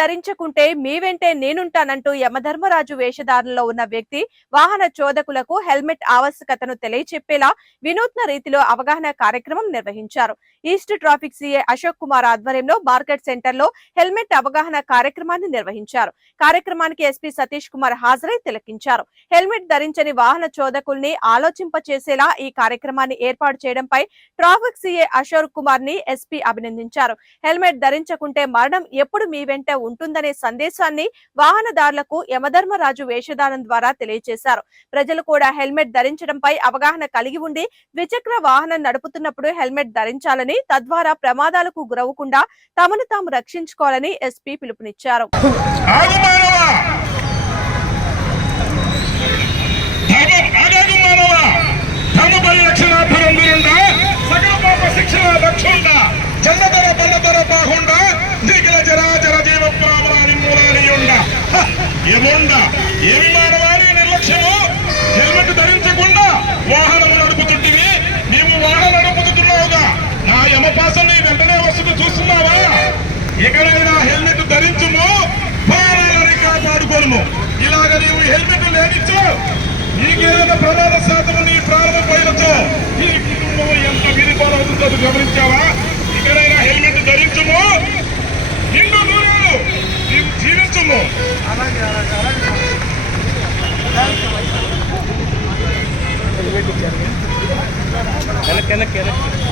ధరించకుంటే మీ వెంటే నేనుంటానంటూ యమధర్మరాజు వేషధారణలో ఉన్న వ్యక్తి వాహన చోదకులకు హెల్మెట్ ఆవశ్యకతను తెలియచెప్పేలా వినూత్న రీతిలో అవగాహన కార్యక్రమం నిర్వహించారు. East traffic CA Ashok Kumar ఆధ్వర్యంలో మార్కెట్ సెంటర్లో హెల్మెట్ అవగాహన కార్యక్రమాన్ని నిర్వహించారు. కార్యక్రమానికి ఎస్పీ సతీష్ కుమార్ హాజరై తిలకించారు. హెల్మెట్ ధరించని వాహన చోదకుల్ని ఆలోచింపచేసేలా ఈ కార్యక్రమాన్ని ఏర్పాటు చేయడంపై ట్రాఫిక్ సిఏ అశోక్ కుమార్ని ఎస్పీ అభినందించారు. హెల్మెట్ ధరించకుంటే మరణం ఎప్పుడు మీ వెంట ఉంటుందనే సందేశాన్ని వాహనదారులకు యమధర్మరాజు వేషధారం ద్వారా తెలియజేశారు. ప్రజలు కూడా హెల్మెట్ ధరించడంపై అవగాహన కలిగి ఉండి ద్విచక్ర వాహనం నడుపుతున్నప్పుడు హెల్మెట్ ధరించాలని తద్వారా ప్రమాదాలకు గురవకుండా తమను తాము రక్షించుకోవాలని ఎస్పీ పిలుపునిచ్చారు. హ! ఏమి మానవాని నిర్లక్ష్యము హెల్మెట్ ధరించకుండా వాహనం నడుపుతుంటివి. నీవు వాహనం నడుపుతున్నావుగా. నా యమపాసం నీ వెంటనే వస్తుంది చూస్తున్నావా? ఎక్కడైనా హెల్మెట్ ధరించుము ప్రాణాలని కాపాడుకోను ఇలాగ నీవు హెల్మెట్ లేనిచ్చు నీకేదైనా ప్రమాద శాతం నీ ప్రాణం పోయినచో నీ కుటుంబం ఎంత విరిపాలవుతుందో గమనించావా? எனக்கு எனக்கு எனக்கு.